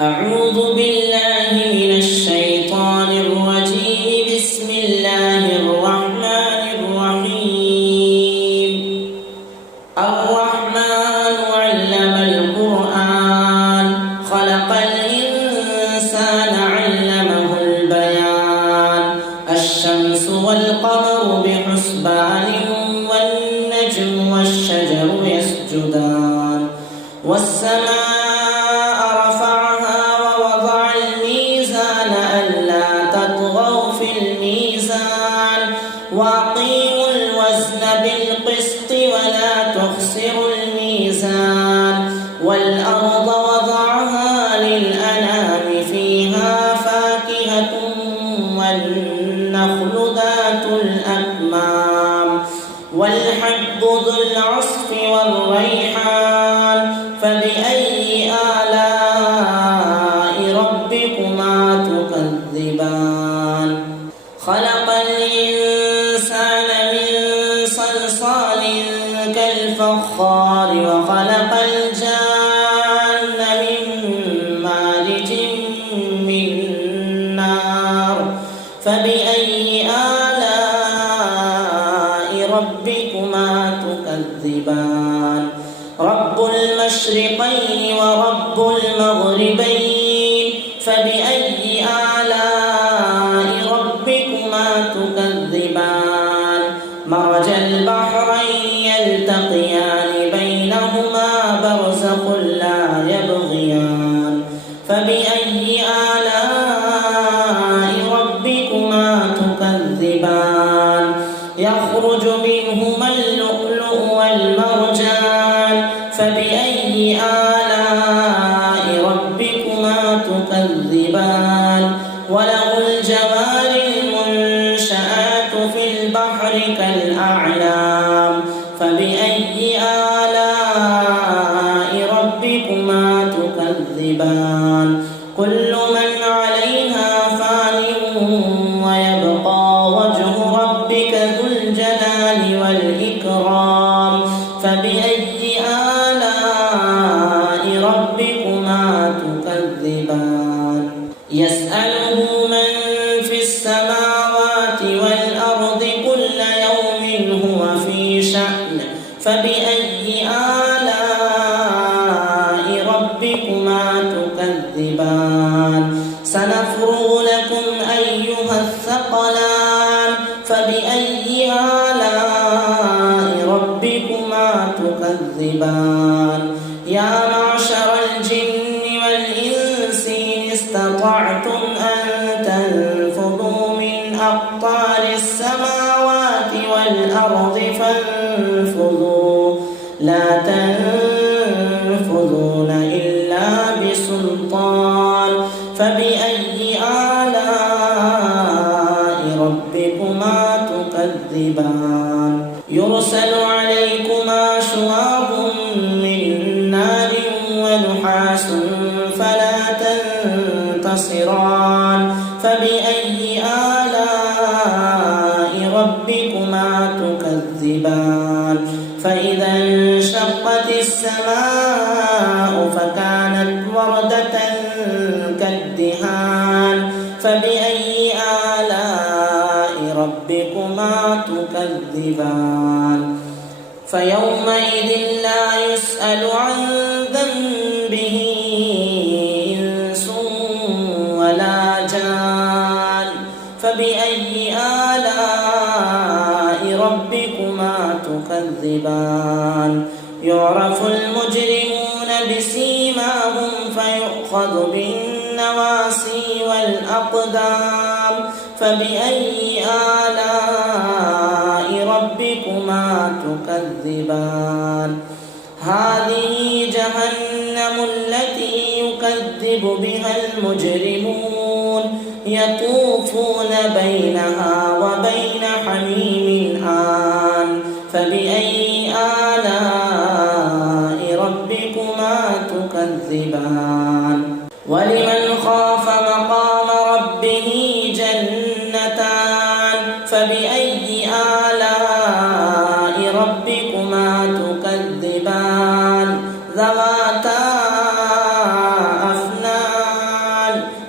أعوذ بالله من الشيطان الرجيم. بسم الله الرحمن الرحيم. الرحمن علم القرآن خلق الإنسان علمه البيان. الشمس والقمر بحسبان والنجم والشجر يسجدان. والسماء رفعها ووضع الميزان ألا تطغوا في الميزان وأقيموا الوزن بالقسط ولا تخسروا الميزان. والأرض وضعها للأنام فيها فاكهة والنخل ذات الأكمام والحب ذو العصف والريحان. فبأي آلاء ربكما تكذبان؟ خلق الإنسان من صلصال كالفخار وخلق الجان من مارج من نار. فبأي آلاء ربكما تكذبان؟ رب المشرقين ورب المغربين. فبأي آلاء ربكما تكذبان؟ مرج البحرين يلتقيان بينهما برزخ لا يبغيان. فبأي آلاء ربكما تكذبان؟ يخرج منهما اللؤلؤ والمرجان. فبأي آلاء ربكما تكذبان؟ وله الجوار المنشآت في البحر كالأعلام. فبأي آلاء ربكما تكذبان؟ كل من عليها فان ويبقى وجه ربك ذو الجلال والإكرام. فبأي آلاء ربكما تكذبان؟ يسأله من في السماوات والأرض كل يوم هو في شأن. فبأي آلاء ربكما تكذبان؟ سنفرغ لكم أيها الثقلان. فبأي آلاء ربكما تكذبان؟ يا معشر الجن والإنس إن استطعتم أن تنفذوا من أقطار السماوات والأرض فانفذوا لا تنفذون إلا بسلطان. فبأي آلاء ربكما تكذبان؟ يرسل عليكما شواظ من نار ونحاس فلا تنتصران. فبأي آلاء ربكما تكذبان؟ فإذا انشقت السماء فكانت وردة كالدهان. فبأي آلاء ربكما تكذبان؟ فيومئذ لا يسأل عن ذنبه إنس ولا جان. فبأي آلاء ربكما تكذبان؟ يعرف المجرمون بسيماهم فيؤخذ بالنواصي والأقدام. فبأي آلاء ربكما تكذبان؟ هذه جهنم التي يكذب بها المجرمون يطوفون بينها وبين حميم آن. فبأي آلاء ربكما تكذبان؟ ولمن خاف مقام ربه جنتان. فبأي آلاء ربكما تكذبان؟ ذواتا أفنان.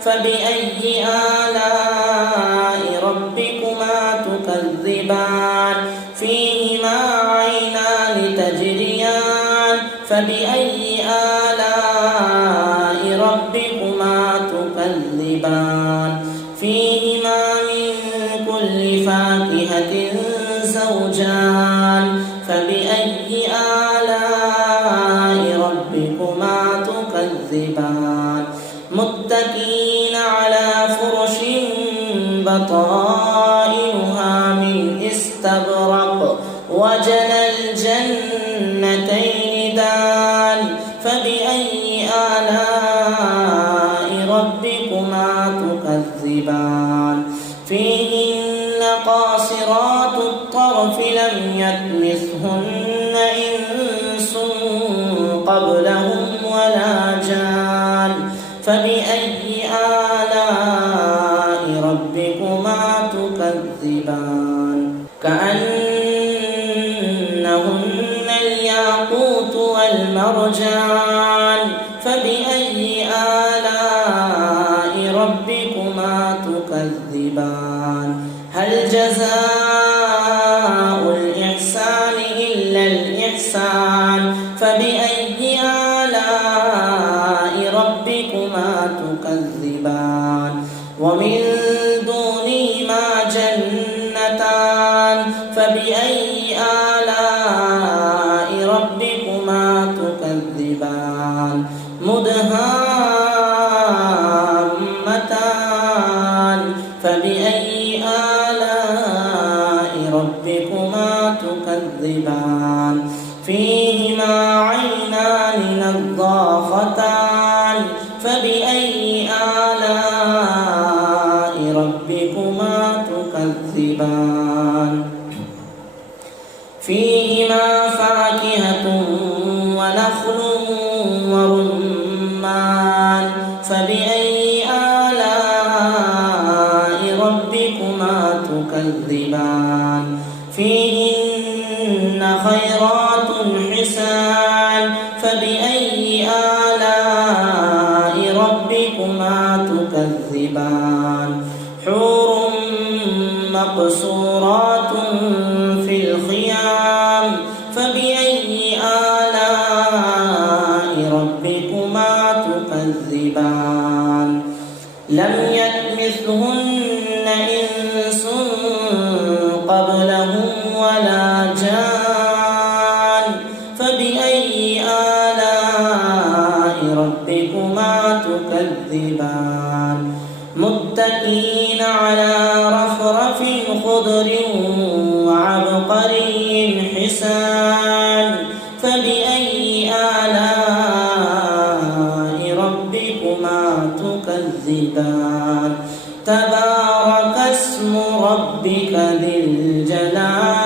فبأي آلاء ربكما تكذبان فيهما عينان تجريان فبأي آلاء ربكما تكذبان فيهما من كل فاكهة زوجان فبأي آلاء ربكما تكذبان متكئين على فرش بطائنها من استبرق وجنى الجنتين دان فبأي آلاء ربكما تكذبان فيهن قاصرات الطرف لم يطمثهن إنس قبلهم ولا جان فبأي آلاء ربكما تكذبان كأنهن الياقوت والمرجان فبأي آلاء ربكما تكذبان هل جزاء الإحسان إلا الإحسان فبأي آلاء ربكما تكذبان ومن دونهما جنتان فبأي آلاء ربكما تكذبان مدهامتان فبأي آلاء ربكما تكذبان فيهما عينان نضاختان فبأي آلاء ربكما تكذبان فيهما فاكهة ونخل ورمان فبأي آلاء ربكما تكذبان فيهن خيرات حسان فبأي آلاء ربكما تكذبان حور مقصورات في الخيام فبأي آلاء ربكما تكذبان لم يطمثهن إنس قبلهم ولا جان فبأي آلاء ربكما تكذبان متكئين على رفرف خضر وعبقري حسان فبأي آلاء ربكما تكذبان تبارك اسم ربك ذي الجلال